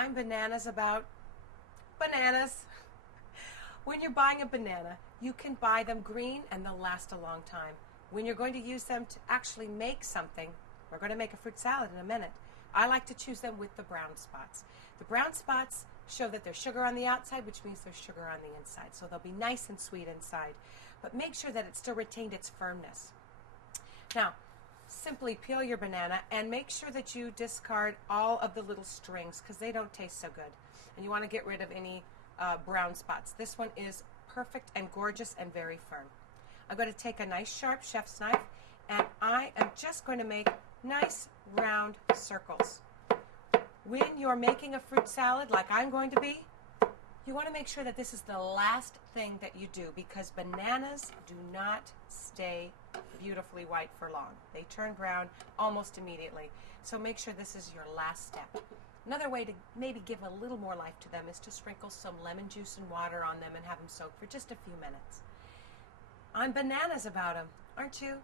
I'm bananas about bananas. When you're buying a banana, you can buy them green and they'll last a long time. When you're going to use them to actually make something, we're going to make a fruit salad in a minute, I like to choose them with the brown spots. The brown spots show that there's sugar on the outside, which means there's sugar on the inside. So they'll be nice and sweet inside. But make sure that it still retained its firmness. Now, simply peel your banana and make sure that you discard all of the little strings because they don't taste so good. And you want to get rid of any brown spots. This one is perfect and gorgeous and very firm. I'm going to take a nice sharp chef's knife and I am just going to make nice round circles. When you're making a fruit salad like I'm going to be, you want to make sure that this is the last thing that you do because bananas do not stay beautifully white for long. They turn brown almost immediately. So make sure this is your last step. Another way to maybe give a little more life to them is to sprinkle some lemon juice and water on them and have them soak for just a few minutes. I'm bananas about them, aren't you?